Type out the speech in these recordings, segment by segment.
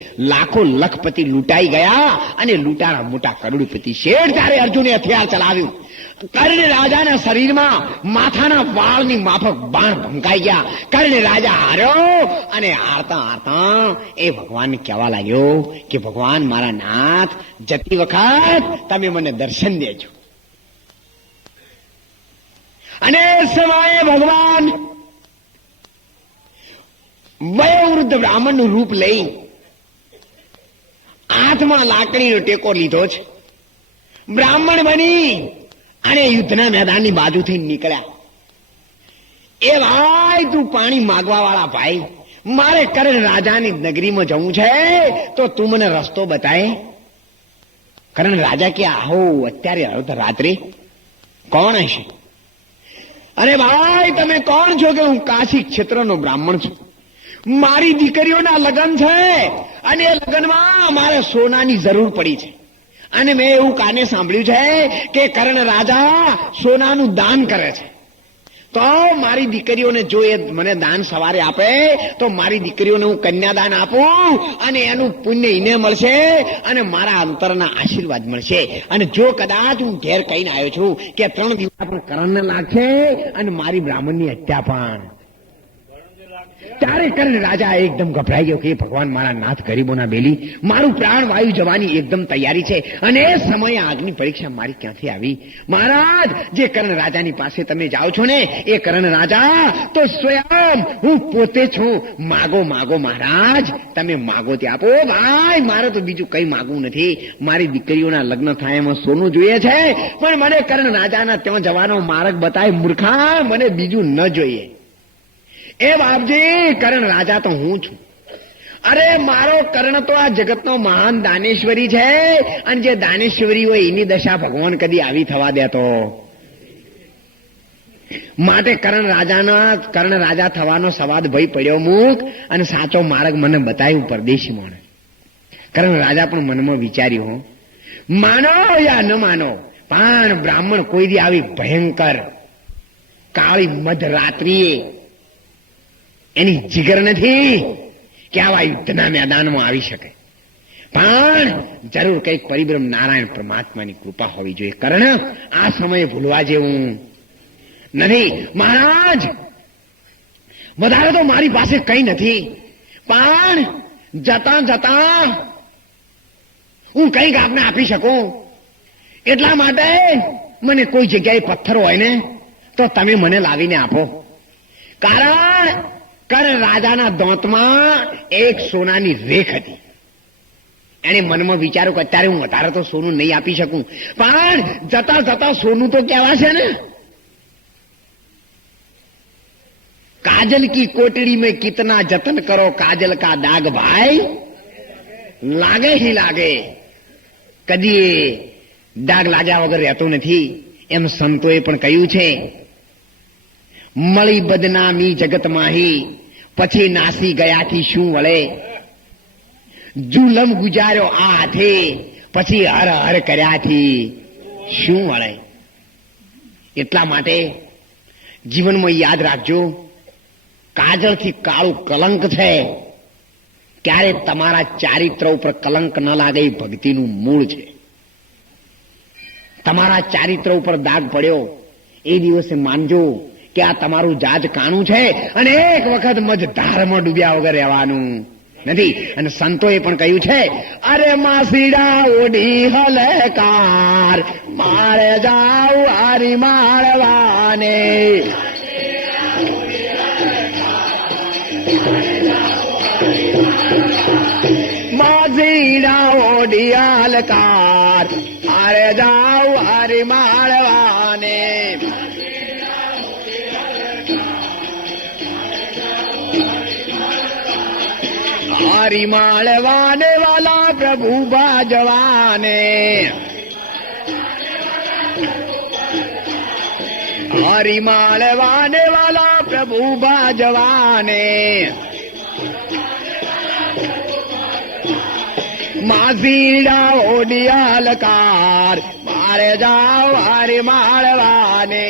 લાખો લખપતિ લૂંટાઈ ગયા અને લૂંટાણા મોટા કરોડપતિ શેઠ ત્યારે અર્જુને હથિયાર ચલાવ્યું. કર્ણ રાજાના શરીરમાં માથાના વાળની માફક બાણ ભંકાઈ ગયા. કર્ણ રાજા હાર્યો અને હારતા હારતા એ ભગવાનને કહેવા લાગ્યો કે ભગવાન મારા નાથ, જતી વખત તમે મને દર્શન દેજો. અને સમયે ભગવાન વયોવૃદ્ધ બ્રાહ્મણનું રૂપ લઈ હાથમાં લાકડીનો ટેકો લીધો છે. બ્રાહ્મણ બની અને યુદ્ધના મેદાનની બાજુથી નીકળ્યા. એ ભાઈ, તું પાણી માગવા વાળા ભાઈ, મારે કર્ણ રાજાની નગરીમાં જવું છે તો તું મને રસ્તો બતાય. કર્ણ રાજા કે આહો અત્યારે રાત્રે કોણ હશે? અરે ભાઈ, તમે કોણ છો? કે હું કાશી ક્ષેત્રનો બ્રાહ્મણ છું. મારી દીકરીઓના લગ્ન છે અને એ લગ્નમાં મારે સોનાની જરૂર પડી છે. અને મેં એવું કાને સાંભળ્યું છે કે કર્ણ રાજા સોનાનું દાન કરે છે. તો મારી દીકરીઓને જો એ મને દાન સવારે આપે તો મારી દીકરીઓને હું કન્યાદાન આપું અને એનું પુણ્ય એને મળશે અને મારા અંતરના આશીર્વાદ મળશે. અને જો કદાચ હું ઘેર કહીને આવ્યો છું કે 3 દિવસ પણ કર્ણને લાગશે અને મારી બ્રાહ્મણની હત્યા પણ. ત્યારે કર્ણ રાજા એકદમ ગભરાઈ ગયો કે ભગવાન મારા નાથ, ગરીબોના બેલી, મારું પ્રાણ વાયુ જવાની એકદમ તૈયારી છે અને એ સમયે આગની પરીક્ષા મારી ક્યાંથી આવી? મહારાજ, જે કર્ણ રાજાની પાસે તમે જાઓ છો ને, એ કર્ણ રાજા તો સ્વયં હું પોતે છું. માગો માગો મહારાજ, તમે માગો તે આપો. ભાઈ, મારે તો બીજું કઈ માગવું નથી. મારી દીકરીઓના લગ્ન થાય એમાં સોનું જોઈએ છે, પણ મને કર્ણ રાજાના ત્યાં જવાનો માર્ગ બતાય. મૂર્ખા, મને બીજું ન જોઈએ. એ બાપજી, કર્ણ રાજા તો હું છું. અરે મારો કર્ણ તો આ જગતનો મહાન દાનેશ્વરી છે અને જે દાનેશ્વરી હોય એની દશા ભગવાન કદી આવી થવા દેતો. માટે કર્ણ રાજા થવાનો સવાદ ભય પડ્યો મૂક અને સાચો માર્ગ મને બતાવ્યું પરદેશી માણસ. કર્ણ રાજા પણ મનમાં વિચાર્યું, માનો યા ન માનો, પણ બ્રાહ્મણ કોઈ દી આવી ભયંકર કાળી મધરાત્રિએ એની જીગર નથી કે આવા યુદ્ધના મેદાનમાં આવી શકે. પણ જરૂર કઈક પરિબ્રહ્મ નારાયણ પરમાત્માની કૃપા હોવી જોઈએ. કર્ણ આ સમયે ભૂલવા જેવું નથી. મહારાજ, વધારે તો મારી પાસે કઈ નથી, પણ જતા જતા હું કઈક આપને આપી શકું. એટલા માટે મને કોઈ જગ્યાએ પથ્થર હોય ને તો તમે મને લાવીને આપો. કારણ કર્ણ રાજાના દાંતમાં એક સોનાની રેખ હતી. એને મનમાં વિચારો કે અત્યારે હું વધારે તો સોનું નહીં આપી શકું, પણ જતા જતા સોનું તો કહેવાશે ને. काजल की कोटड़ी में कितना जतन करो, काजल का दाग भाई લાગે ही લાગે. કદી દાગ લાગ્યા વગર રહેતો નથી, એમ સંતોએ પણ કહ્યું છે. મળી બદનામી જગતમાંહી, પછી નાસી ગયાથી શું વળે. જુલમ ગુજાર્યો આ હાથે, પછી હર હર કર્યાથી શું વળે. એટલા માટે જીવનમાં યાદ રાખજો, કાજળથી કાળું કલંક છે. ક્યારે તમારા ચારિત્ર ઉપર કલંક ન લાગે એ ભક્તિનું મૂળ છે. તમારા ચારિત્ર ઉપર દાગ પડ્યો એ દિવસે માનજો કે આ તમારું જાજ કાણું છે અને એક વખત મજધારમાં ડૂબ્યા વગર રહેવાનું નથી. અને સંતોએ પણ કહ્યું છે, અરે માસીડા ઓડી હલકાર, મારે જાવ હારી માળવાને. માસીડા ઓડી હલકાર, મારે જાવ હારી માળવાને. હારી માળવાને વાલા પ્રભુ બાજવાને. હારી માળવાને વાલા પ્રભુ બાજવાને. માસીડા ઓડિયાલકાર, મારે જાવ હારી માળવાને.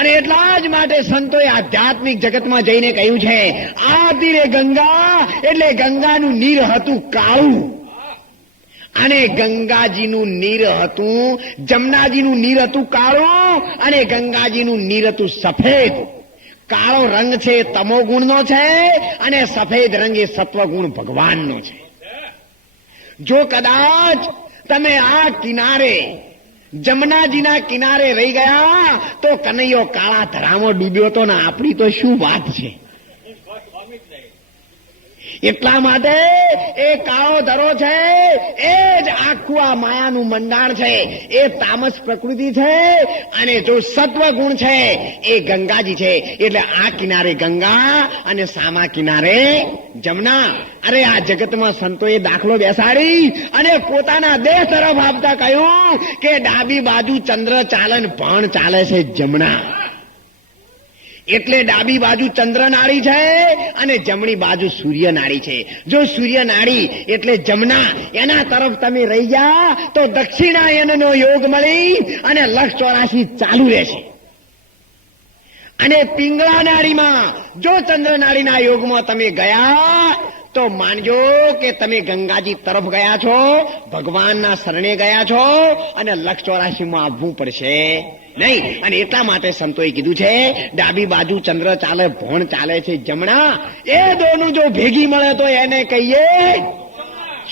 અને એટલા જ માટે સંતોએ આધ્યાત્મિક જગતમાં જઈને કહ્યું છે, આ તીરે ગંગા એટલે ગંગાનું નીર હતું કાળું, અને ગંગાજીનું નીર હતું, જમનાજીનું નીર હતું કાળું, અને ગંગાજીનું નીર હતું સફેદ. કાળો રંગ છે તમો ગુણનો છે, અને સફેદ રંગ એ સત્વગુણ ભગવાનનો છે. જો કદાચ તમે આ કિનારે જમનાજીના કિનારે રહી ગયા તો કનૈયો કાળા ધરામાં ડૂબ્યો તો ને આપણી તો શું વાત છે. એટલા માટે એ કાળો ધરો છે એ જ આખું આ માયાનું મંડાણ છે, એ તામસ પ્રકૃતિ છે, અને જો સત્વગુણ છે એ ગંગાજી છે. એટલે આ કિનારે ગંગા અને સામા કિનારે જમના. અરે આ જગતમાં સંતોએ દાખલો બેસાડી અને પોતાના દેહ તરફ આપતા કહ્યું કે ડાબી બાજુ ચંદ્ર ચાલે ને ભણ ચાલે છે જમના. એટલે ડાબી બાજુ ચંદ્ર નાડી છે અને જમણી બાજુ સૂર્ય નાડી છે. જો સૂર્ય નાડી એટલે જમના, એના તરફ તમે રહી ગયા તો દક્ષિણાયનનો યોગ મળી અને લક્ષ 84 ચાલુ રહેશે. અને પિંગળા નાડીમાં જો ચંદ્ર નાડીના યોગમાં તમે ગયા તો માનજો કે તમે ગંગાજી તરફ ગયા છો, ભગવાનના શરણે ગયા છો, અને લક્ષ 84 આવવું પડશે નહીં. અને એટલા માટે સંતોએ કીધું છે ડાબી બાજુ ચંદ્ર ચાલે ભણ ચાલે છે જમણા. એ દોનું જો ભેગી મળે તો એને કહીએ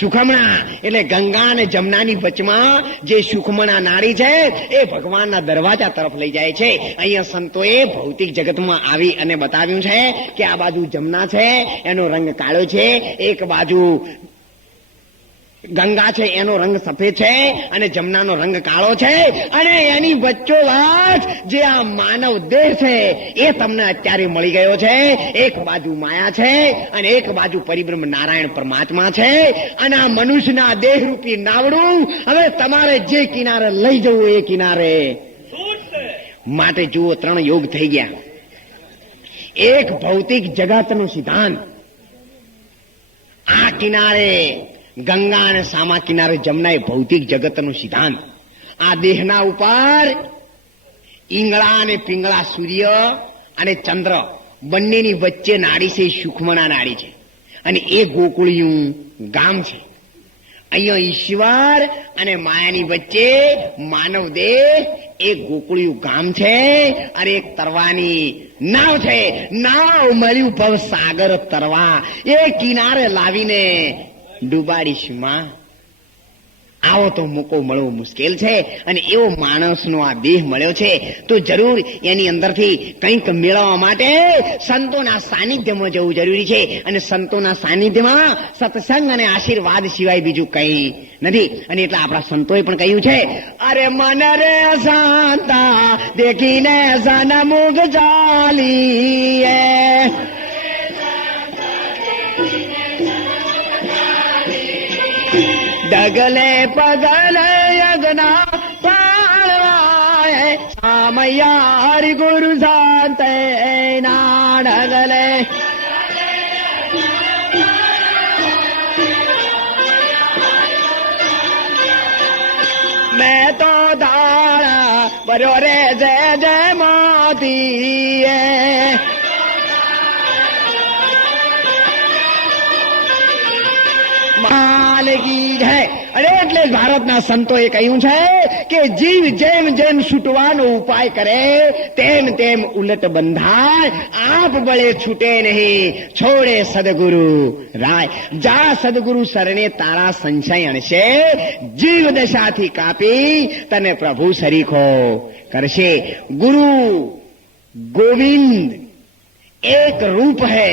સુખમણા. એટલે ગંગા અને જમનાની વચમાં જે સુખમણા નાડી છે એ ભગવાનના દરવાજા તરફ લઈ જાય છે. અહીંયા સંતોએ ભૌતિક જગતમાં આવી અને બતાવ્યું છે કે આ બાજુ જમના છે એનો રંગ કાળો છે, એક બાજુ ગંગા છે એનો રંગ સફેદ છે અને જમનાનો રંગ કાળો છે. અને એની વચ્ચોવચ જે આ માનવ દેહ છે એ તમને અત્યારે મળી ગયો છે. એક બાજુ માયા છે અને એક બાજુ પરિબ્રહ્મ નારાયણ પરમાત્મા છે. અને આ મનુષ્યના દેહ રૂપી નાવડું હવે તમારે જે કિનારે લઈ જવું એ કિનારે. માટે જુઓ 3 યોગ થઈ ગયા. એક ભૌતિક જગતનો સિદ્ધાંત, આ કિનારે ગંગા અને સામા કિનારે જમના એ ભૌતિક જગતનો સિદ્ધાંત. આ દેહના ઉપર ઈંગળા અને પિંગળા સૂર્ય અને ચંદ્ર બંનેની વચ્ચે નાડી છે સુખમણા નાડી છે, અને એ ગોકુળિયું ગામ છે. અહીંયા ઈશ્વર અને માયાની વચ્ચે માનવ દેહ એ ગોકુળિયું ગામ છે, અને એક તરવાની નાવ છે. નાવ મળ્યું ભવ સાગર તરવા, એ કિનારે લાવીને ડૂબાડીશું માં. આવો તો મૂકો મળવો મુશ્કેલ છે. અને એવો માણસનો આ દેહ મળ્યો છે તો જરૂર એની અંદરથી કંઈક મેળવવા માટે સંતોના સાનિધ્યમાં જવું જરૂરી છે. અને સંતોના સાનિધ્યમાં સત્સંગ અને આશીર્વાદ સિવાય બીજું કંઈ નથી. અને એટલે આપણા સંતોએ પણ કહ્યું છે, અરે મન રે શાંતા દેખીને સનમુખ ચાલી, ડગલે પગલે યજ્ઞા પાળવાય, સામૈયા હરિ ગુરુ શાંતે ના ડગલે. મેં તો દાડા બરો રે જય જય મોતી, માલકી જય. અરે એટલે ભારતના સંતોએ કહ્યું છે કે જીવ જેમ જેમ છૂટવાનો ઉપાય કરે તેમ તેમ ઉલટ બંધાય, આપ બળે છૂટે નહીં છોડે સદગુરુ રાય. જા સદગુરુ શરણે તારા સંશય અણશે, જીવ દશાથી કાપી તને પ્રભુ સરીખો કરશે. ગુરુ ગોવિંદ એક રૂપ है,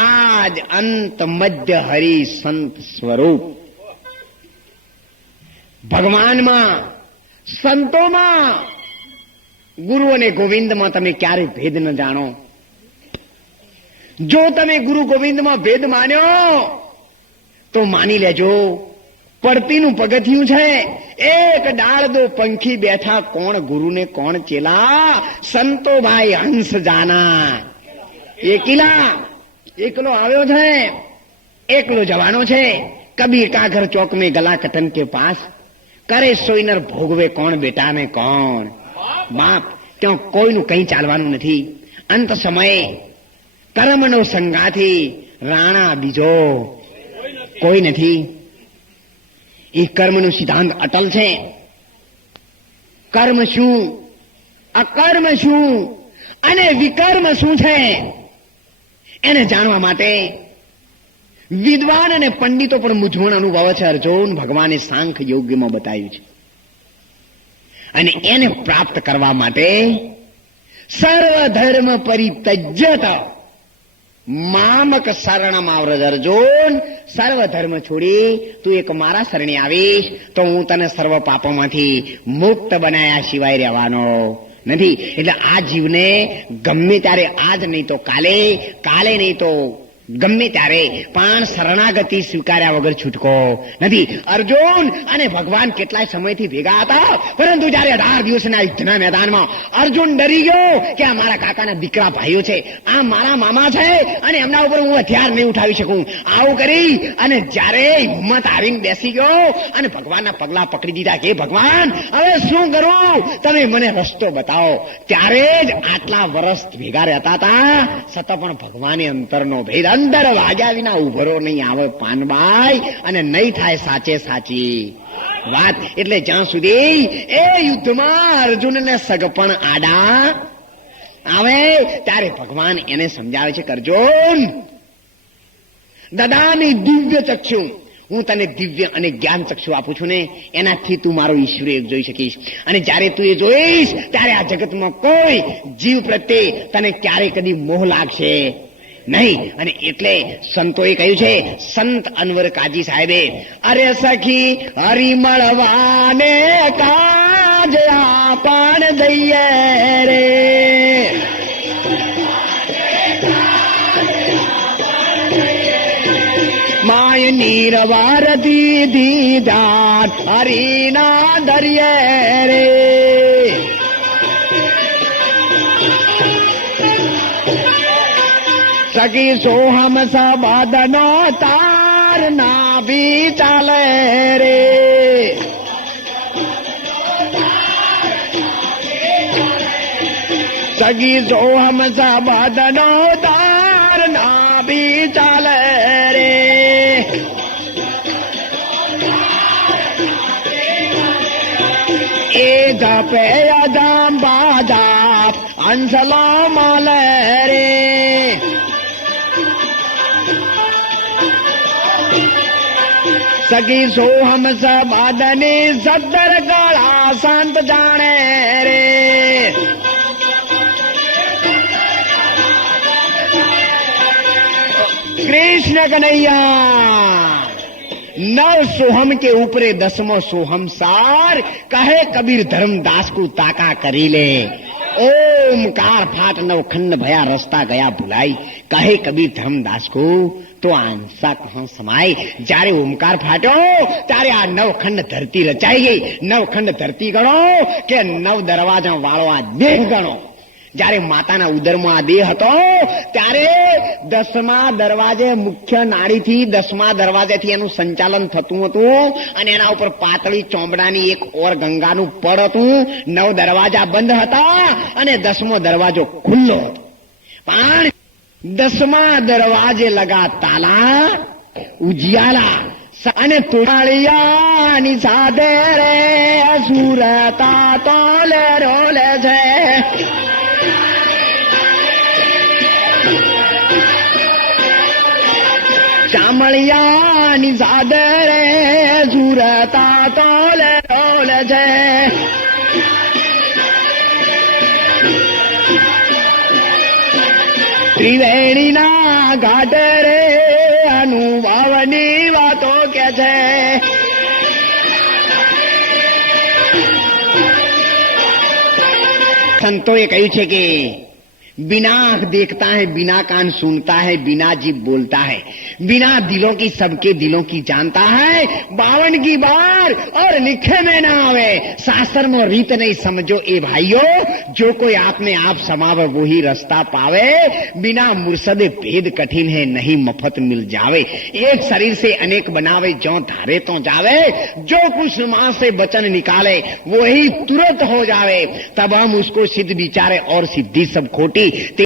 आज अंत मध्य हरि संत स्वरूप. ભગવાનમાં, સંતોમાં, ગુરુ અને ગોવિંદમાં તમે ક્યારે ભેદ ન જાણો. જો તમે ગુરુ ગોવિંદમાં ભેદ માન્યો તો માની લેજો પડતીનું પગથિયું છે. એક ડાળ દો પંખી બેઠા, કોણ ગુરુ ને કોણ ચેલા, સંતો ભાઈ હંસ જાના. એકલો આવ્યો છે, એકલો જવાનો છે. કબીર કા ઘર ચોક में गला कटन के पास, करे सोई नर भोगवे कौन बेटा ने कौन बाप. ત્યાં કોઈનું કંઈ ચાલવાનું નથી. અંત સમયે કર્મનો સંગાથી રાણા બીજો કોઈ નથી. એ કર્મનો સિદ્ધાંત અટલ છે. કર્મ શું, અકર્મ શું અને વિકર્મ શું છે એને જાણવા માટે વિદ્વાન અને પંડિતો પણ મૂંઝવણ અનુભવે છે. અર્જુન, ભગવાને સાંખ્ય યોગ્યમાં બતાવ્યું છે. અને એને પ્રાપ્ત કરવા માટે સર્વધર્મ પરિત્યજ્યત મામક શરણમાં વ્રજ. અર્જુન, સર્વધર્મ છોડી તું એક મારા શરણે આવીશ તો હું તને સર્વ પાપોમાંથી મુક્ત બનાયા સિવાય રહેવાનો નથી. એટલે આ જીવને ગમે ત્યારે, આજ નહીં તો કાલે, કાલે નહીં તો ગમે ત્યારે પણ શરણાગતિ સ્વીકાર્યા વગર છૂટકો નથી. અર્જુન અને ભગવાન કેટલાય સમયથી ભેગા હતા, પરંતુ જયારે 18 દિવસના યુદ્ધના મેદાનમાં અર્જુન ડરી ગયો કે આ મારા કાકાના દીકરા ભાઈઓ છે, આ મારા મામા છે અને એમના ઉપર હું હથિયાર નહીં ઉઠાવી શકું. આવું કરી અને જયારે હિંમત આવીને બેસી ગયો અને ભગવાનના પગલા પકડી દીધા કે ભગવાન હવે શું કરું, તમે મને રસ્તો બતાવો. ત્યારે જ આટલા વર્ષ ભેગા રહેતા હતા છતાં પણ ભગવાને અંતરનો ભેદ, અંદર વાગ્યા વિના ઉભરો નહીં આવે પાનબાઈ, અને નહીં થાય સાચે સાચી વાત. એટલે જ્યાં સુધી એ યુદ્ધમાં અર્જુનને સગપણ આડા આવે ત્યારે ભગવાન એને સમજાવે છે કે અર્જુન, દાદાની દિવ્ય ચક્ષુ, હું તને દિવ્ય અને જ્ઞાન ચક્ષુ આપું છું ને, એનાથી તું મારો ઈશ્વર એક જોઈ શકીશ. અને જયારે તું એ જોઈશ ત્યારે આ જગતમાં કોઈ જીવ પ્રત્યે તને ક્યારેય કદી મોહ લાગશે નહીં. અને એટલે સંતોએ કહ્યું છે, સંત અનવર કાજી સાહેબે, અરે સખી હરી મળવાને કાજ આપણ દઈએ રે, માય નીરવાર દીધી દાન હરીના દરિયે રે. સખી સોહમ સબદનો તાર ના ભી ચાલે રે, સખી સોહમ સબદનો તાર ના ભી ચાલે રે. એ જપે અજામ બાજાપ અંસલો માલે રે, સખી સોહમ સબાદની સદ્દર ગળા સંત જાણે રે. कृष्ण कन्हैया। नव सोहम के ऊपरे 10मो सोहम सार कहे कबीर धर्मदास को ताका करी ले। ओमकार फाट नवखंड भया रस्ता गया भुलाई कहे कबीर धर्मदास को तो आंसा कहां समाये। जारे ओमकार फाट्यो तारे आ नवखंड धरती रचाई गई। नवखंड धरती गणो के नव दरवाजा वाळो आ देह गणो। जारे माताना उदरमा आ देह हतो त्यारे 10મા દરવાજે મુખ્ય નાડીથી 10મા દરવાજેથી એનું સંચાલન થતું હતું અને એના ઉપર પાતળી ચોંબડાની એક ઓર ગંગાનું પડ હતું। 9 દરવાજા બંધ હતા અને 10મો દરવાજો ખુલ્લો હતો। પણ 10મા દરવાજે લગા તાલા ઉજિયાલા અને તુળાળિયાની સાથે રે સુરતા તોલે રોલે છે। શામળિયાની સાથે રે સુરતા તોલે રોલે છે। ત્રિવેણીના ઘાટ રે અનુભવની વાતો કે છે। સંતોએ કહ્યું છે કે बिना आंख देखता है, बिना कान सुनता है, बिना जीभ बोलता है, बिना दिलों की सबके दिलों की जानता है, 52 की बार और लिखे में ना आवे, शास्त्र में रीत नहीं समझो ए भाइयों, जो कोई आपने आप समावे वो ही रास्ता पावे, बिना मुर्शदे भेद कठिन है, नहीं मफत मिल जावे, एक शरीर से अनेक बनावे, जो धारे तो जावे, जो कुछ मां से वचन निकाले वही तुरंत हो जावे, तब हम उसको सिद्ध विचारे और सिद्धि सब खोटी।